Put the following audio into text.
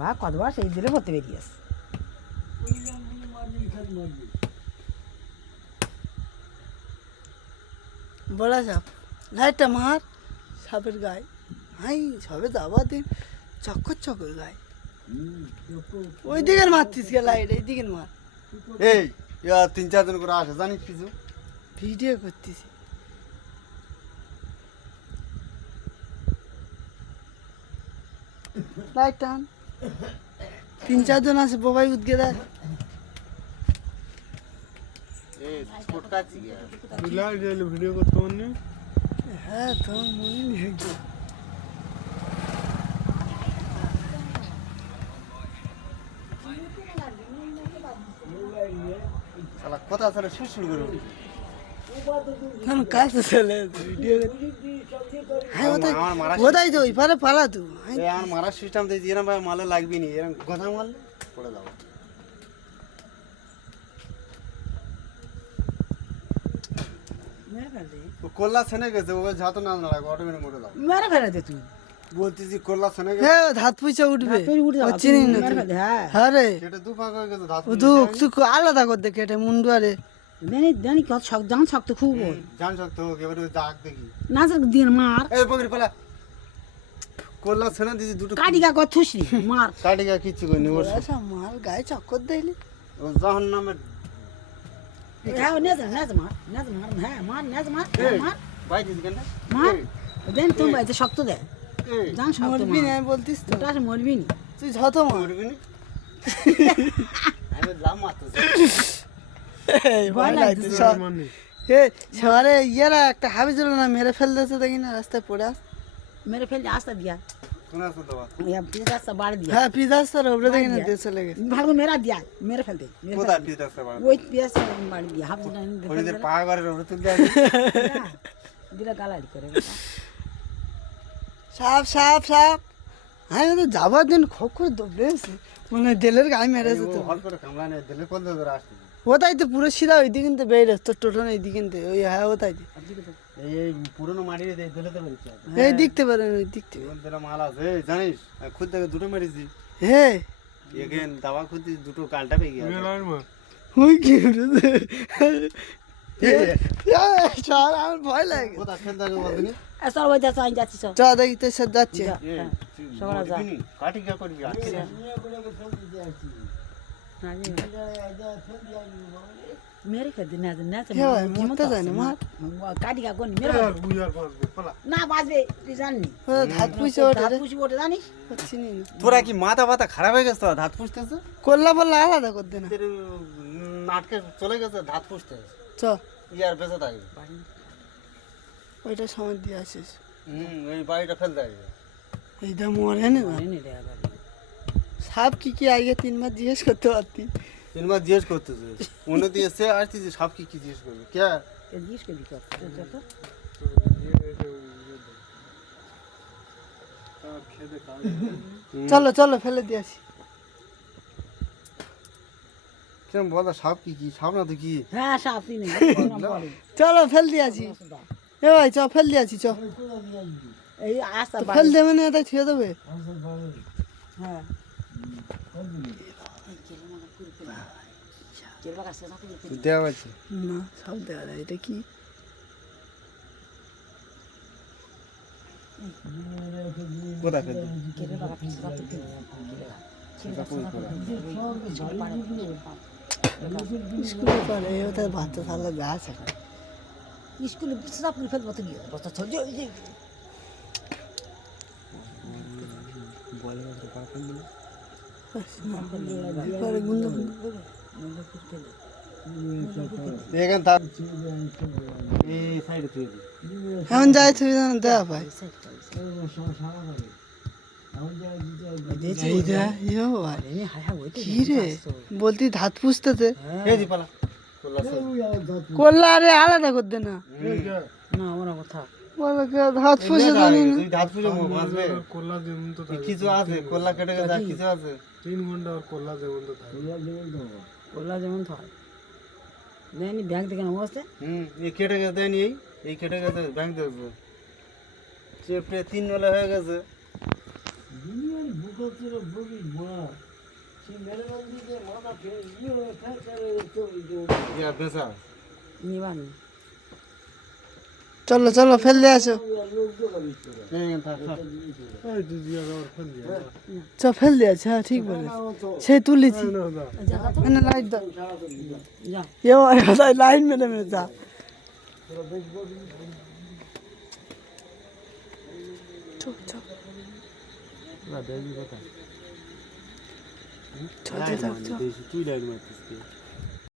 বাবা কতবার সেই দিলে করতে বেরিয়েছে বড়া সাপ লাইটটা মার সাপের গায়ে হাই সবে যাবার দিন চক্কর চক্কর গায়ে ওই দিকের মারতিস গে লাইট এই দিকের মার এই ইয়ার 3-4 জন করে আসে জানিস কিছু ভিডিও করতেছি লাইট টান 3-4 জন আছে বাবাই উদ্গে দেয় ভিডিও করতে পারনি হ্যাঁ তো মনে নেই শালা কথা ছাড়া শুরু করে हम कैसे चले वीडियो हाय बताई दो इफारे पाला तू এই আমার মারার সিস্টেম দিয়ে এরকম ভাবে মালে লাগবি নি এরকম কথা মারলে পড়ে যাবো ও কোল্লা সেনে গেছে ওকে ঝাতো না না লাগে অটোমেটিক মরে যাবো মেরে ফেলে দে তুই বলতেছি কোল্লা সেনে গেছে हे धात पूछे उठबे चिनी न মেরে ফেলে দে হ্যাঁ अरे কেটে দু ফাঁক হয়ে গেছে ধাত ओ दुख तू आलादा कर दे केटे मुंडू अरे জানি কত শখ জান শক্ত খুব ওর জান সকতো এবারে দাগ দেখি নাচের দিন মার এই বগরি পালা কোল্লা সেনে দিছি দুটো কাটিকা কত থুসরি মার কাটিকা কিচ্ছু কইনি ওর ऐसा माल गाय चक्कर देली ও জাহান্নামে হ্যাঁ নেজ মার হ্যাঁ মার নেজ মার মার ভাই দিদি কেন মার দেন তুমি বাইতে শক্ত দে এই জান শক্ত मरबी মার नहीं बोलतीस तो ওটা আছে মরবি নি तू झतो मार মরবি নি আমি লাম মারতেছি भय लागते हे सारे यारा একটা হাবি ছিল না মেরে ফেল দিয়েছে দেখি না রাস্তায় পড়ে আস মেরে ফেলে আস্তা দিয়া কোন আছে দাও ইয়া পিস আস্তা বাড়ি দিয়া হ্যাঁ পিজা স্যার ওপরে দেখি না দিয়ে চলে গেছে ভালো মেরা দিয়া মেরে ফেল দে কোথায় পিস আছে বাড়া ওই পিস বাড়ি দিয়া হাফ দিন ওইদের পা করে ওরে তুই দে দিলা গালাড়ি করে সাপ সাপ সাপ আমি তো যাবার দিন খোক করে দৌড়েছি মানে দেলের গায়ে মেরেছে তো হল করে কামলা নে দিলে কোন ধরে আসছে ওটাই তো পুরো সিধা ওই দিকে কিন্তু বেড়ে তো টোটো এই দিকে ওই হ্যাঁ ওটাই এই পুরনো মাটি দিয়ে দিলে তো বেরিয়েছে এই দেখতে পারেন ওই দেখতে কোন দিলা মাল আছে এই জানিস আমি খুদ থেকে দুটো মেরেছি হে এগেন দাবা খুদ দুটো কালটা পেয়ে গেছে ওই কি চার আমার ভয় লাগে কোথা খেল থাকে বলদিনি সর ওই যা চাই যাচ্ছি সব চা দেখি তো সব যাচ্ছে সকালে যা কাটি কে করবি আজকে মেরে ফেল দে না হে ভাই মরতে যায় না মার কাটিকা কোন মেরে ফেল না বাজবে তুই জাননি ও ধাত পুষে ওঠে ধাপ পুষি ওঠে জানিস চিনি না তোরা কি মাথা ব্যথা খারাপ হয়ে গেছে তো ধাত পুষতেছে করলা বললা আলাদা করে দে না তোর নাটকে চলে গেছে ধাত পুষতে চ ইয়ার বেঁচে থাকবে ওইটা সময় দিয়ে আসিস এই বাড়িটা ফেল দেয় এইটা মরে না সাপ কি আগে 3 মাস জিজ্ঞেস করতে পারতি 3 মাস জিজ্ঞেস করতেছে উন্নতি এসে আসতেছে সব কি জিজ্ঞেস করবে কে জিজ্ঞেস করবি কত চলো চলো ফেলে দিয়ে আসি কেন বলো সব কি সব না তো কি হ্যাঁ সাপ তুই নেই চলো ফেল দিয়ে আসি এ ভাই চ ফেল দিয়ে আসি চ এই আস্তা ফেল দেবে না তাই ছেড়ে দেবে হ্যাঁ দেওয়া আছে না সব দেওয়া যায় এটা কি কোথায় ফেল স্কুলে পড়ে ওটা বাচ্চা থাকলে গাছ এখন স্কুলে সাপ ফেল মতো গিয়ে বস্তা চল পরে গুন্দ এখানে তার এই সাইডে তুই এখন যাই তুই দেওয়া ভাই কি রে বলতি ধাত পুষতেছে এই দি পালা করলা আরে আলাদা করতে না না ওরা কথা বলে ধাত পুষে জানি না তুই ধাত পুজো বাঁচবে কিছু আছে কোল্লা কেটে গেছে আর কিছু আছে 3 ঘন্টা আর কোল্লা যেমন তো থাকে ওলা যেমন থাকে দেয়নি ব্যাংক থেকে নমস্তে এই কেটে গেছে দেয়নি এই কেটে গেছে ব্যাংক দেবে চেপে 3 বেলা হয়ে গেছে ইয়া দেশা নিবান চলো চলো ফেল দিয়ে আসো এই থাক এই দিদি আর ফোন দিয়া চ ফেল দিয়ে আছে হ্যাঁ ঠিক বলে সেই তুলেছি না না এনে লাইট দাও যা এ লাইন মেরে মেরে যা চুপ চুপ না দেই কথা চল চল চল তুই লাইন মারতিস